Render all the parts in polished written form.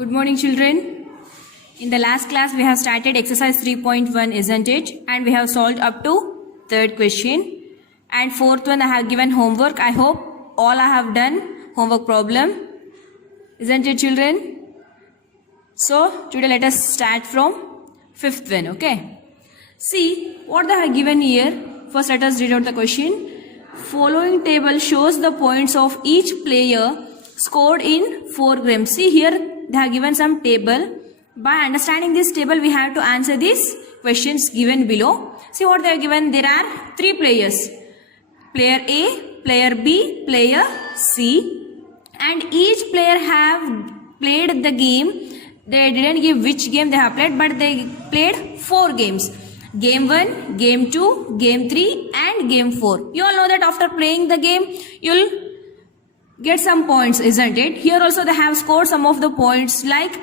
Good morning, children. In the last class, we have started exercise 3.1, isn't it? And we have solved up to third question. And fourth one, I have given homework. I hope all I have done homework problem. Isn't it, children? So, today let us start from fifth one, okay? See what they have given here. First, let us read out the question. Following table shows the points of each player scored in 4 games. See here, they have given some table. By understanding this table, we have to answer these questions given below. See what they have given. There are 3 players. Player A, player B, player C. And each player have played the game. They didn't give which game they have played, but they played 4 games. Game 1, Game 2, Game 3 and Game 4. You all know that after playing the game, you'll get some points, isn't it? Here also they have scored some of the points, like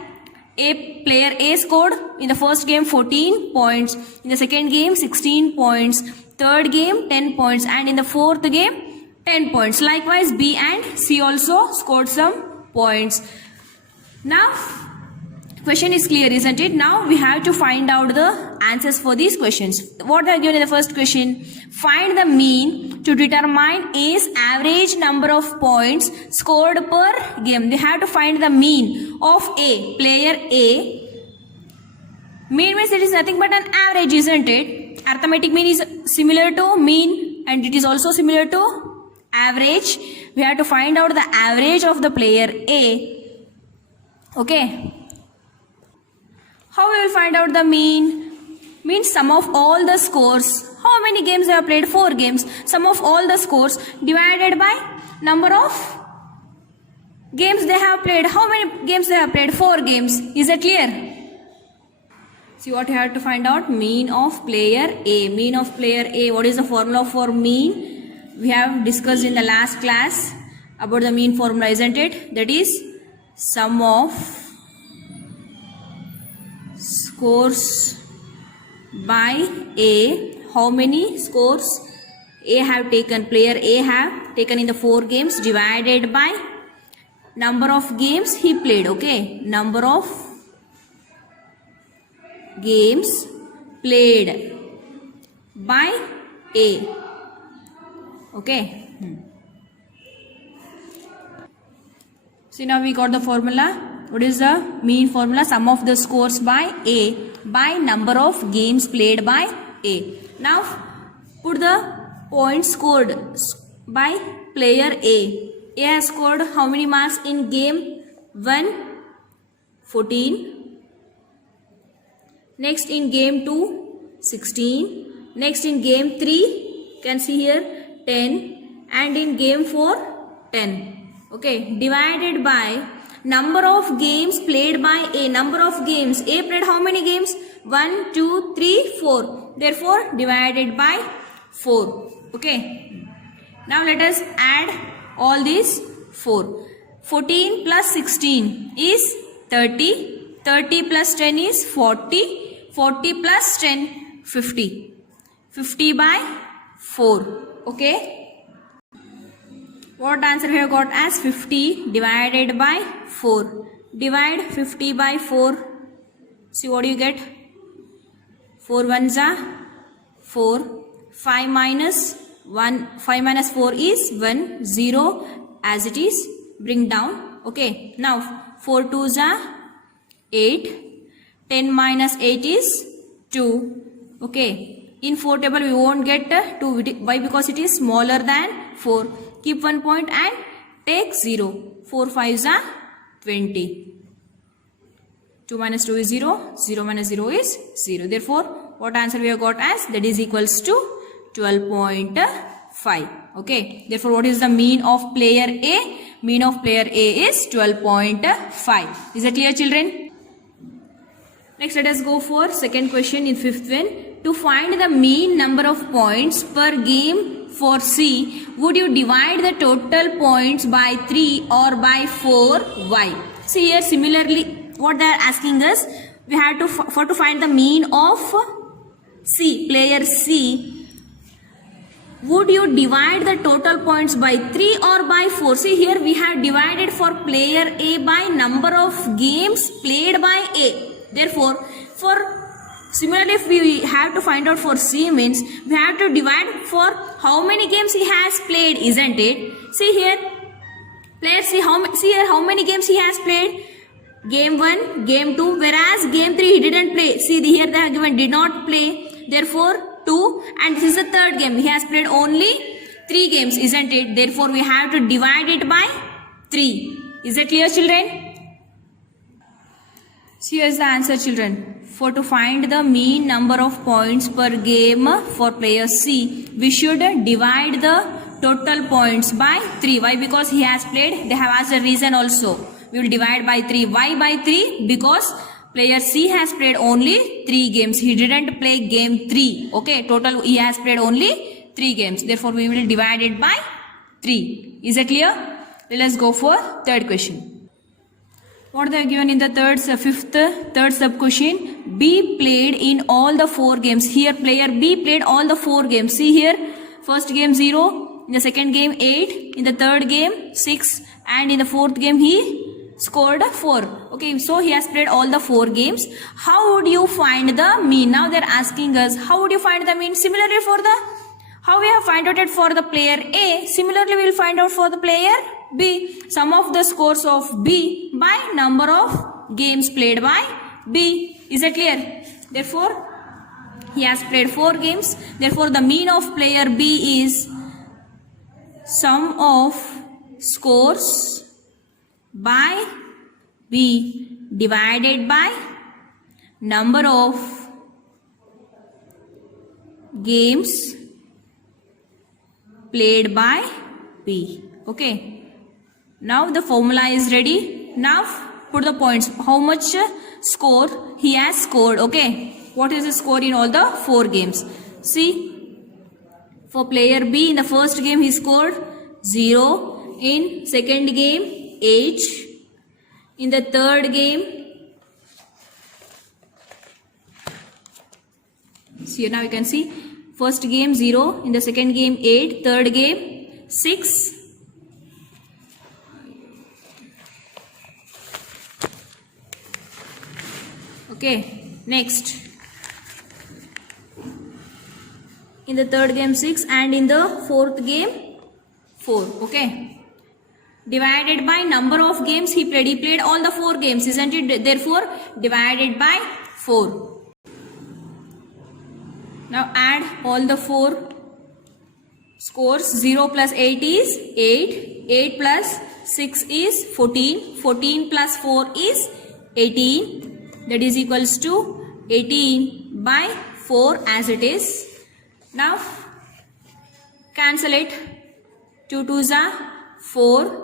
player A scored in the first game 14 points, in the second game 16 points, third game 10 points and in the fourth game 10 points. Likewise B and C also scored some points. Now question is clear, isn't it? Now we have to find out the answers for these questions. What they are given in the first question? Find the mean to determine A's average number of points scored per game. They have to find the mean of A, player A. Mean means it is nothing but an average, isn't it? Arithmetic mean is similar to mean and it is also similar to average. We have to find out the average of the player A. Okay. How we will find out the mean? Means sum of all the scores. How many games they have played? 4 games. Sum of all the scores divided by number of games they have played. How many games they have played? 4 games. Is it clear? See what you have to find out? Mean of player A. Mean of player A. What is the formula for mean? We have discussed in the last class about the mean formula, isn't it? That is sum of scores by A. How many scores A have taken, player A have taken in the 4 games divided by number of games he played. Okay, number of games played by A. Okay. See, now we got the formula. What is the mean formula? Sum of the scores by A by number of games played by A. Now put the points scored by player A. A has scored how many marks in game 1? 14. Next in game 2, 16. Next in game 3, you can see here 10. And in game 4, 10. Okay, divided by number of games played by A. Number of games. A played how many games? 1, 2, 3, 4. Therefore, divided by 4. Okay. Now let us add all these 4. 14 plus 16 is 30. 30 plus 10 is 40. 40 plus 10, 50. 50 by 4. Okay. What answer we have got as 50 divided by 4. Divide 50 by 4. See what do you get? 4 ones are 4. 5 minus 1. 5 minus 4 is 1. 0 as it is. Bring down. Okay. Now 4 twos are 8. 10 minus 8 is 2. Okay. In 4 table we won't get 2. Why? Because it is smaller than 4. Keep 1 point and take 0. 4 5s are 20. 2 minus 2 is 0. 0 minus 0 is 0. Therefore, what answer we have got as? That is equals to 12.5. Okay. Therefore, what is the mean of player A? Mean of player A is 12.5. Is that clear, children? Next, let us go for second question in fifth one. To find the mean number of points per game for C, would you divide the total points by 3 or by 4? Why? See here, similarly, what they are asking us, we have to find the mean of C, player C. would you divide the total points by 3 or by 4? See here we have divided for player A by number of games played by A. Therefore, similarly if we have to find out for C means we have to divide for how many games he has played, isn't it? See here, player C, see here how many games he has played. Game 1, game 2, whereas game 3 he didn't play. See here they have given did not play. Therefore 2, and this is the third game. He has played only 3 games, isn't it? Therefore we have to divide it by 3. Is that clear, children? So here is the answer, children. For to find the mean number of points per game for player C, we should divide the total points by 3. Why? Because he has played. They have asked a reason also. We will divide by 3. Why by 3? Because player C has played only 3 games. He didn't play game 3. Okay, total he has played only 3 games. Therefore, we will divide it by 3. Is it clear? Let us go for third question. What they are given in the third sub question? B played in all the 4 games. Here player B played all the 4 games. See here, first game 0, in the second game 8, in the third game 6, and in the fourth game he scored 4. Okay, so he has played all the 4 games. How would you find the mean? Now they are asking us how would you find the mean? Similarly for the how we have find out it for the player A, similarly we will find out for the player B. Sum of the scores of B by number of games played by B. Is that clear? Therefore he has played 4 games. Therefore the mean of player B is sum of scores by B divided by number of games played by B. Okay. Now the formula is ready. Now put the points. How much score he has scored. Okay. What is the score in all the 4 games? See. For player B in the first game he scored 0. In second game 8. In the third game, see now you can see first game 0, in the second game 8, third game 6. Okay, next. In the third game 6 and in the fourth game 4. Okay. Divided by number of games he played. He played all the 4 games, isn't it? Therefore, divided by 4. Now add all the 4 scores. 0 plus 8 is 8. 8 plus 6 is 14. 14 plus 4 is 18. That is equals to 18 by 4 as it is. Now cancel it. 2 2s are 4.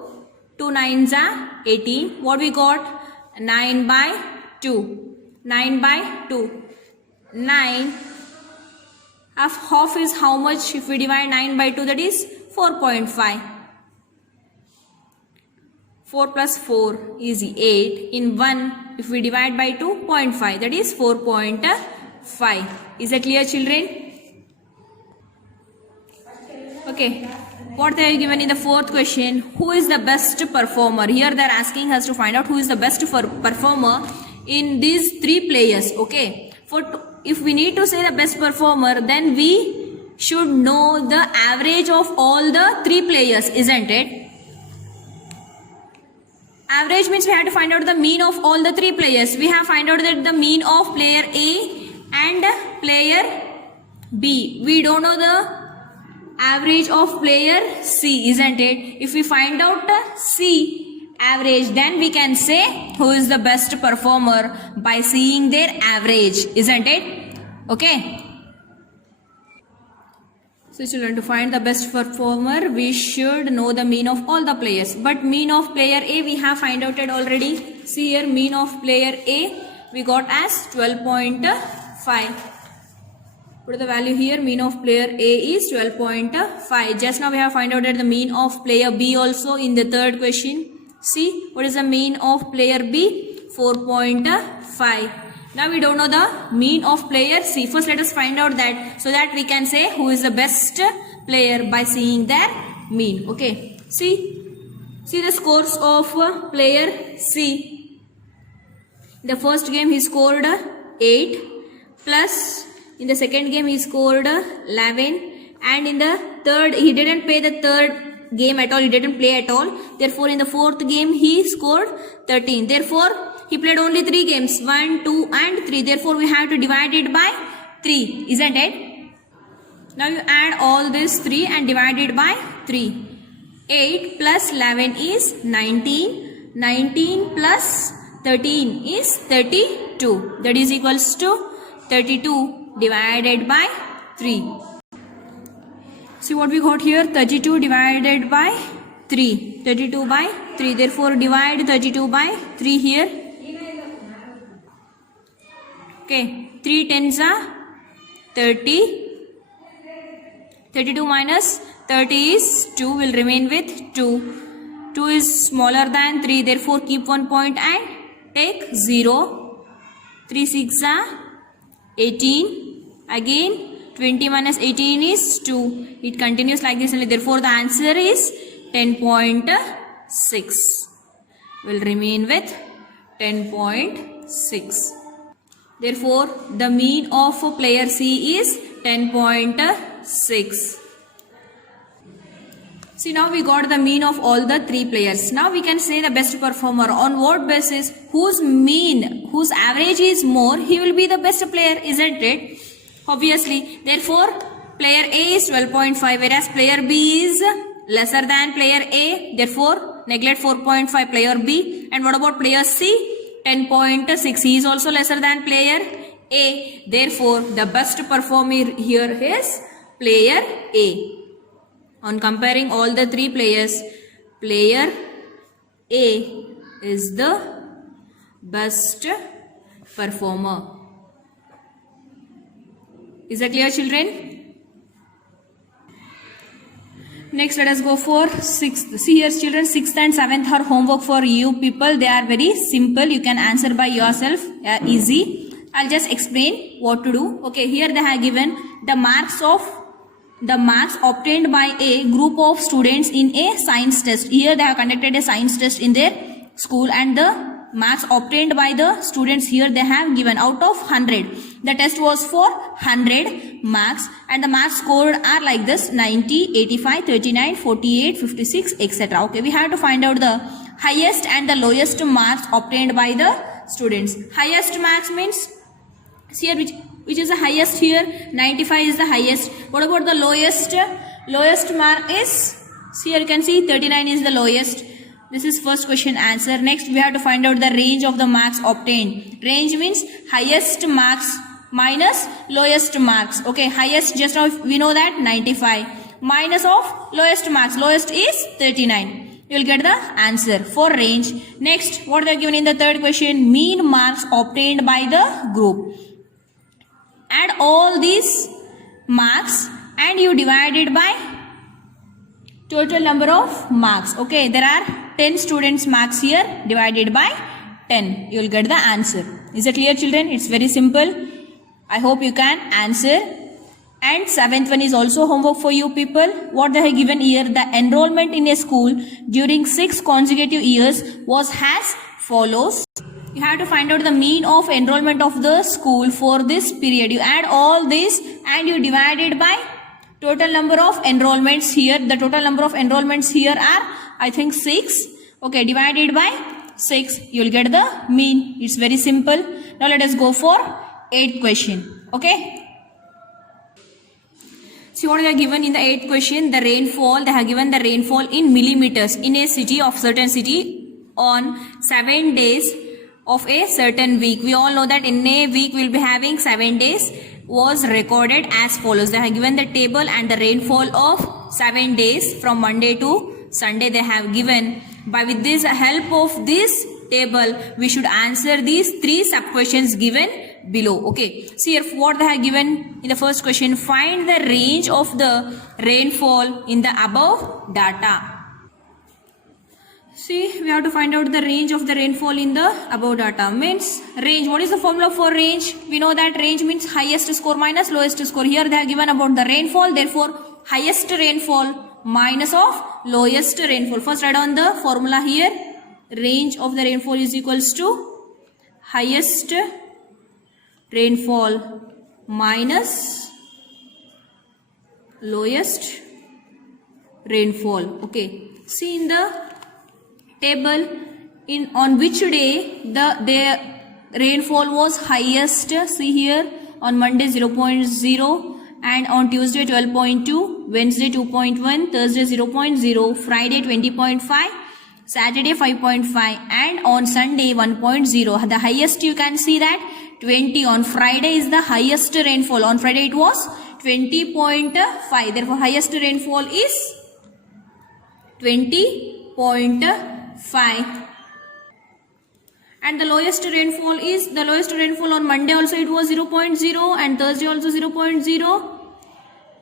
2 9s are 18. What we got? 9 by 2. 9 by 2. 9. Half is how much? If we divide 9 by 2, that is 4.5. 4 plus 4 is 8. In 1, if we divide by 2, 0.5. That is 4.5. Is that clear, children? Okay. What they are given in the fourth question, who is the best performer? Here they are asking us to find out who is the best performer in these 3 players. Okay. If we need to say the best performer, then we should know the average of all the 3 players, isn't it? Average means we have to find out the mean of all the 3 players. We have find out that the mean of player A and player B. We don't know the average of player C, isn't it? If we find out C average, then we can say who is the best performer by seeing their average, isn't it? Okay. So children, to find the best performer, we should know the mean of all the players. But mean of player A we have find out already. See here, mean of player A we got as 12.5. Put the value here. Mean of player A is 12.5. Just now we have find out that the mean of player B also in the third question. See, what is the mean of player B? 4.5. Now we don't know the mean of player C. First let us find out that, so that we can say who is the best player by seeing their mean. Okay, see the scores of player C. In the first game he scored 8, plus in the second game he scored 11, and in the third he didn't play the third game at all, he didn't play at all. Therefore in the fourth game he scored 13. Therefore he played only 3 games, 1, 2 and 3. Therefore we have to divide it by 3, isn't it? Now you add all these 3 and divide it by 3. 8 plus 11 is 19. 19 plus 13 is 32. That is equals to 32 divided by 3. See what we got here? 32 divided by 3. 32 by 3. Therefore divide 32 by 3 here. Okay. 3 tens are 30. 32 minus 30 is 2. Will remain with 2. 2 is smaller than 3. Therefore keep 1 point and take 0. 3 6 are 18. Again 20 minus 18 is 2. It continues like this only. Therefore the answer is 10.6. Will remain with 10.6. Therefore the mean of player C is 10.6. See, now we got the mean of all the 3 players. Now we can say the best performer. On what basis? Whose average is more, he will be the best player, isn't it? Obviously. Therefore player A is 12.5, whereas player B is lesser than player A. Therefore neglect 4.5 player B. And what about player C? 10.6. He is also lesser than player A. Therefore the best performer here is player A. On comparing all the 3 players, player A is the best performer. Is that clear, children? Next, let us go for 6th. See here, children, 6th and 7th are homework for you people. They are very simple. You can answer by yourself. Easy. I'll just explain what to do. Okay, here they have given the marks obtained by a group of students in a science test. Here they have conducted a science test in their school, and the marks obtained by the students here they have given out of 100. The test was for 100 marks, and the marks scored are like this: 90, 85, 39, 48, 56, etc. Okay, we have to find out the highest and the lowest marks obtained by the students. Highest marks means here which is the highest here? 95 is the highest. What about the lowest? Lowest mark is, here you can see 39 is the lowest. This is first question answer. Next we have to find out the range of the marks obtained. Range means highest marks minus lowest marks. Okay, highest, just now we know that 95 minus of lowest marks. Lowest is 39. You will get the answer for range. Next, what they are given in the third question? Mean marks obtained by the group. Add all these marks and you divide it by total number of marks. Okay, there are 10 students marks here, divided by 10. You will get the answer. Is it clear, children? It's very simple. I hope you can answer. And 7th one is also homework for you people. What they have given here, the enrollment in a school during 6 consecutive years was as follows. You have to find out the mean of enrollment of the school for this period. You add all this and you divide it by total number of enrollments here. The total number of enrollments here are, I think, 6. Okay, divided by 6. You will get the mean. It's very simple. Now let us go for 8th question. Okay. See what they are given in the 8th question. The rainfall. They have given the rainfall in millimeters in a city of certain city on 7 days of a certain week. We all know that in a week we will be having 7 days was recorded as follows. They have given the table and the rainfall of 7 days from Monday to Sunday they have given. With this help of this table, we should answer these 3 sub questions given below. Okay, see here what they have given in the first question. Find the range of the rainfall in the above data. See, we have to find out the range of the rainfall in the above data. Means range. What is the formula for range? We know that range means highest score minus lowest score. Here they have given about the rainfall. Therefore, highest rainfall minus of lowest rainfall. First write on the formula here. Range of the rainfall is equals to highest rainfall minus lowest rainfall. Okay, see in the table on which day the rainfall was highest. See here, on Monday 0.0, and on Tuesday 12.2, Wednesday 2.1, Thursday 0.0, Friday 20.5, Saturday 5.5, and on Sunday 1.0. The highest you can see that 20 on Friday is the highest rainfall. On Friday it was 20.5. Therefore highest rainfall is 20.5. And the lowest rainfall on Monday also it was 0.0, and Thursday also 0.0,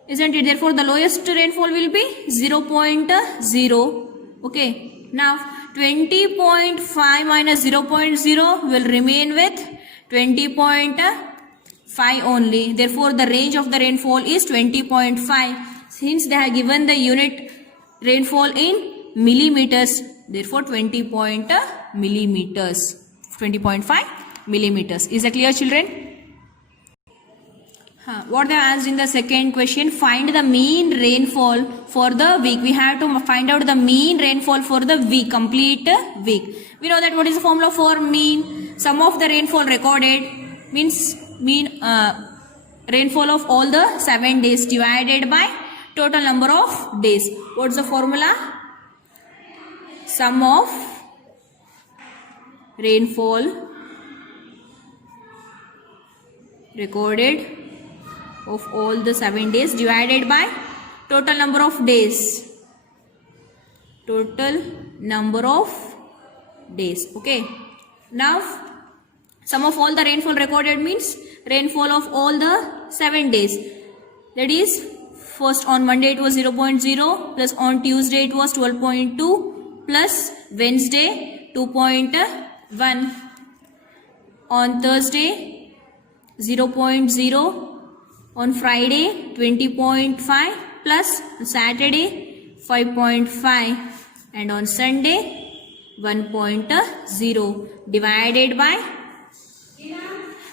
isn't it? Therefore the lowest rainfall will be 0.0. Okay. Now 20.5 minus 0.0 will remain with 20.5 only. Therefore the range of the rainfall is 20.5. Since they have given the unit rainfall in millimeters, therefore 20.5 millimeters. Is that clear, children? What they asked in the second question, find the mean rainfall for the week. We have to find out the mean rainfall for the week, complete week. We know that what is the formula for mean? Sum of the rainfall recorded means mean rainfall of all the 7 days divided by total number of days. What's the formula? Sum of rainfall recorded of all the 7 days divided by total number of days. Total number of days. Okay. Now sum of all the rainfall recorded means rainfall of all the 7 days. That is, first on Monday it was 0.0, plus on Tuesday it was 12.2, plus Wednesday 2.1, on Thursday 0.0, on Friday 20.5, plus Saturday 5.5, and on Sunday 1.0 divided by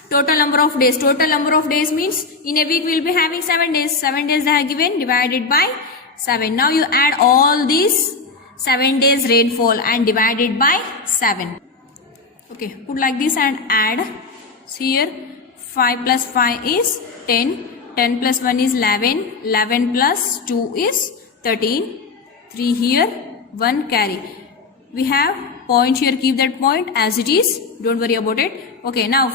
total number of days. Total number of days means in a week we will be having 7 days. 7 days they are given, divided by 7. Now you add all these 7 days rainfall and divide it by 7. Okay, put like this and add. See here, 5 plus 5 is 10. 10 plus 1 is 11. 11 plus 2 is 13. 3 here, 1 carry. We have point here, keep that point as it is. Don't worry about it. Okay, now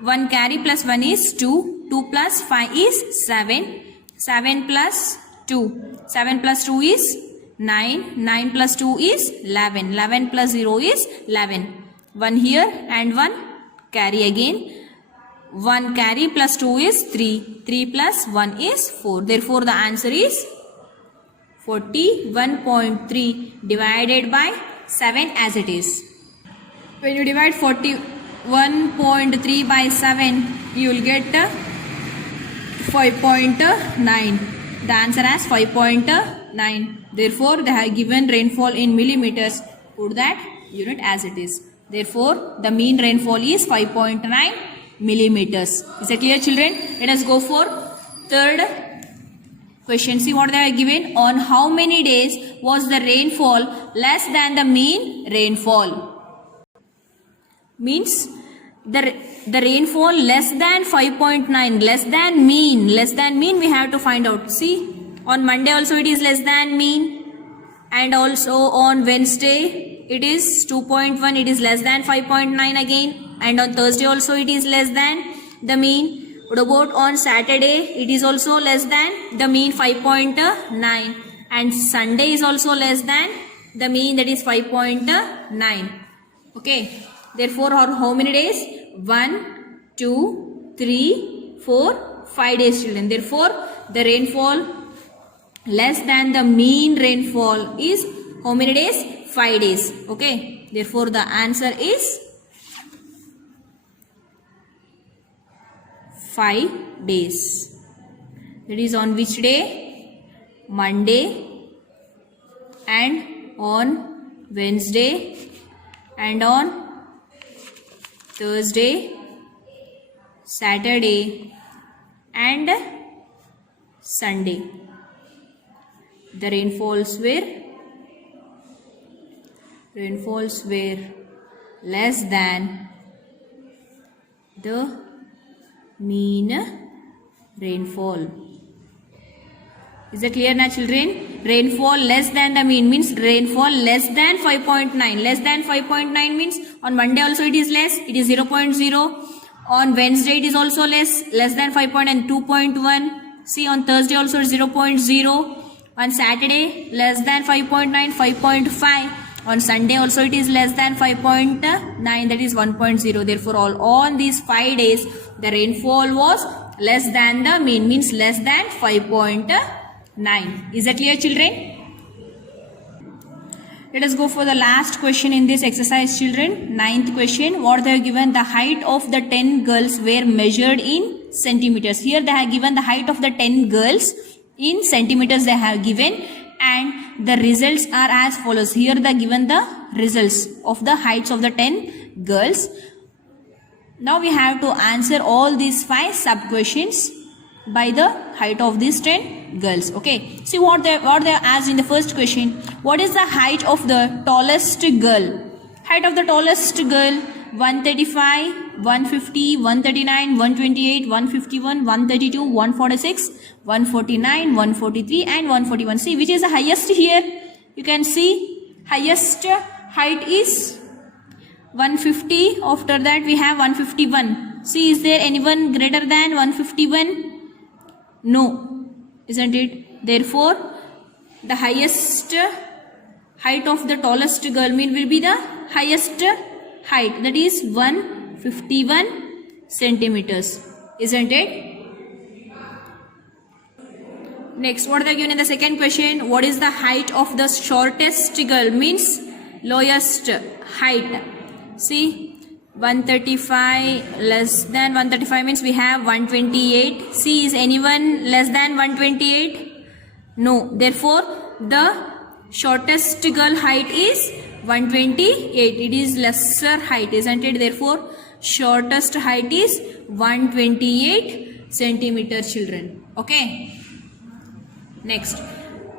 1 carry plus 1 is 2. 2 plus 5 is 7. 7 plus 2. 7 plus 2 is 9. 9 plus 2 is 11. 11 plus 0 is 11. 1 here and 1 carry again. 1 carry plus 2 is 3. 3 plus 1 is 4. Therefore the answer is 41.3 divided by 7 as it is. When you divide 41.3 by 7, you will get 5.9. The answer as 5.9. Therefore, they have given rainfall in millimeters. Put that unit as it is. Therefore, the mean rainfall is 5.9 millimeters. Is that clear, children? Let us go for third question. See what they have given. On how many days was the rainfall less than the mean rainfall? Means the rainfall less than 5.9, less than mean we have to find out. See, on Monday also it is less than mean, and also on Wednesday it is 2.1, it is less than 5.9 again, and on Thursday also it is less than the mean. What about on Saturday? It is also less than the mean, 5.9, and Sunday is also less than the mean, that is 5.9. Okay, therefore how many days? 1, 2, 3, 4, 5 days, children. Therefore the rainfall less than the mean rainfall is how many days? 5 days. Okay, therefore the answer is 5 days. That is on which day? Monday, and on Wednesday, and on Thursday, Saturday, and Sunday. The rainfalls were less than the mean rainfall. Is that clear now, children? Rainfall less than the mean means rainfall less than 5.9. Less than 5.9 means on Monday also it is less, it is 0.0. On Wednesday it is also less than 5.9, 2.1. See, on Thursday also 0.0. On Saturday less than 5.9, 5.5. On Sunday also it is less than 5.9, that is 1.0. Therefore, on these 5 days the rainfall was less than the mean, means less than 5.9. Is that clear, children? Let us go for the last question in this exercise, children. 9th question. What they have given? The height of the 10 girls were measured in centimeters. Here they have given the height of the 10 girls in centimeters they have given, and the results are as follows. Here they are given the results of the heights of the 10 girls. Now we have to answer all these 5 sub questions by the height of these 10 girls. Okay, see what they asked in the first question. What is the height of the tallest girl? Height of the tallest girl: 135, 150, 139, 128, 151, 132, 146, 149, 143 and 141. See which is the highest here. You can see highest height is 150. After that we have 151. See, is there anyone greater than 151? No, isn't it? Therefore, the highest height of the tallest girl will be the highest height, that is 151 centimeters, isn't it? Next, what are they given in the second question? What is the height of the shortest girl? Means lowest height. See, 135 less than 135 means we have 128. See, is anyone less than 128? No. Therefore, the shortest girl height is 128. It is lesser height, isn't it? Therefore, shortest height is 128 centimeter, children. Okay. Next,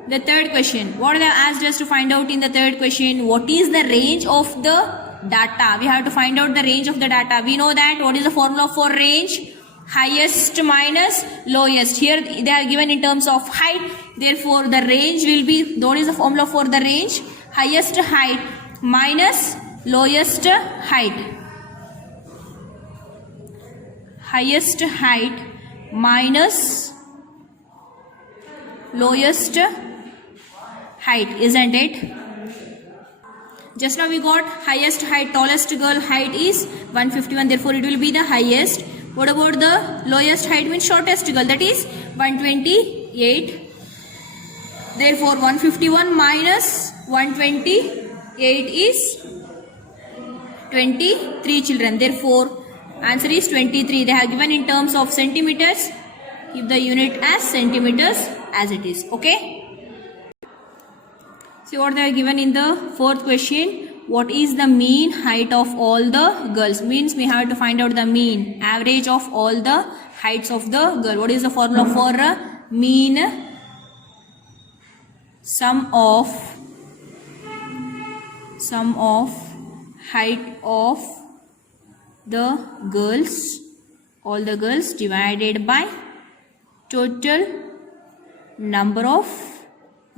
the third question. What they have asked us to find out in the third question? What is the range of the data? We have to find out the range of the data. We know that what is the formula for range? Highest minus lowest. Here they are given in terms of height. Therefore, the range will be, what is the formula for the range? Highest height minus lowest height. Highest height minus lowest height, isn't it? Just now we got highest height, tallest girl height is 151, therefore it will be the highest. What about the lowest height means shortest girl, that is 128. Therefore 151 minus 128 is 23, children. Therefore answer is 23. They have given in terms of centimeters. Keep the unit as centimeters as it is. Okay. See what they are given in the fourth question. What is the mean height of all the girls? Means we have to find out the mean, average of all the heights of the girl. What is the formula for mean? Sum of height of the girls, all the girls, divided by total number of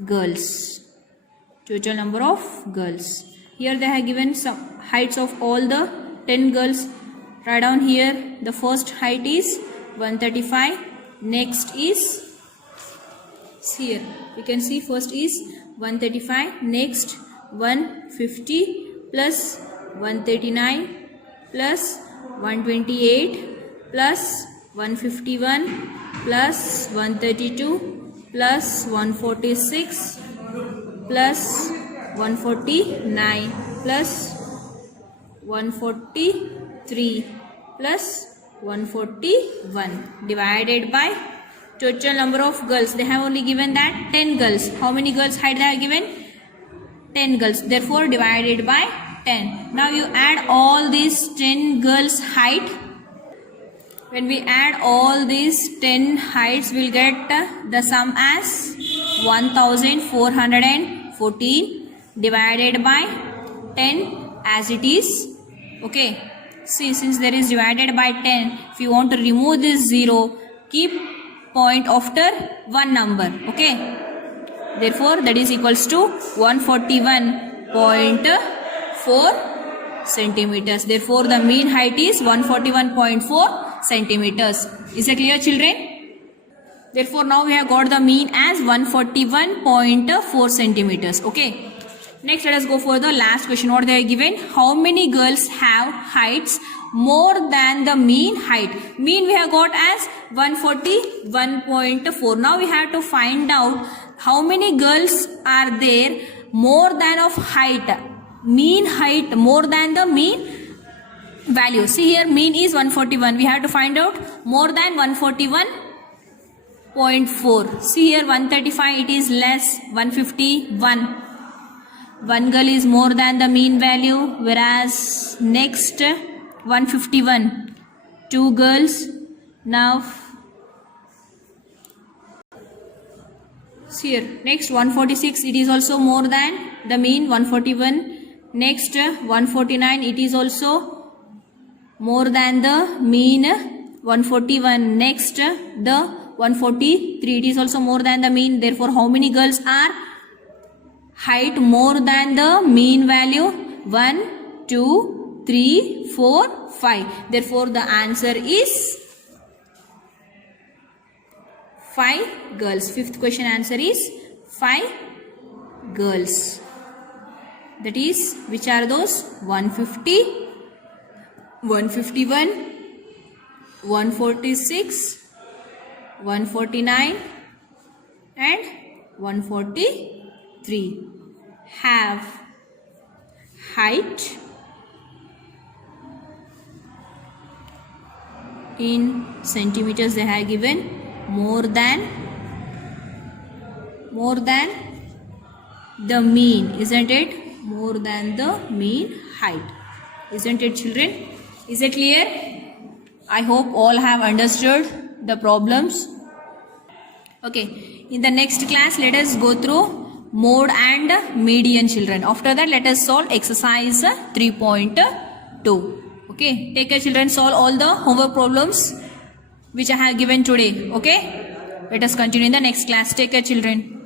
girls. Total number of girls. Here they have given some heights of all the 10 girls. Write down here. The first height is 135. Next is here. You can see first is 135. Next 150 plus 139 plus 128 plus 151 plus 132 plus 146 plus 149 plus 143 plus 141 divided by Total number of girls, they have only given that 10 girls. How many girls height they have given? 10 girls. Therefore divided by 10. Now you add all these 10 girls height. When we add all these 10 heights, we'll get the sum as 1414 divided by 10 as it is. Okay. See, since there is divided by 10, if you want to remove this 0, keep point after one number. Okay. Therefore, that is equals to 141.4 centimeters. Therefore, the mean height is 141.4 centimeters. Is it clear, children? Therefore, now we have got the mean as 141.4 centimeters. Okay. Next, let us go for the last question. What they are given? How many girls have heights more than the mean height? Mean we have got as 141.4. Now we have to find out how many girls are there more than of height. Mean height more than the mean value. See here, mean is 141. We have to find out more than 141.4. See here, 135, it is less. 151. One girl is more than the mean value, whereas next 151. Two girls. Now see here, next 146, it is also more than the mean. 141. Next 149, it is also more than the mean. 141. Next the 143, it is also more than the mean. Therefore, how many girls are height more than the mean value? 1, 2, 3, 4, 5. Therefore, the answer is 5 girls. Fifth question answer is 5 girls. That is, which are those? 150, 151, 146, 149 and 143 have height in centimeters. They have given more than the mean, isn't it? More than the mean height, isn't it, children? Is it clear? I hope all have understood the problems. Okay, in the next class let us go through mode and median, children. After that let us solve exercise 3.2. Okay, take care, children. Solve all the homework problems which I have given today. Okay, let us continue in the next class. Take care, children.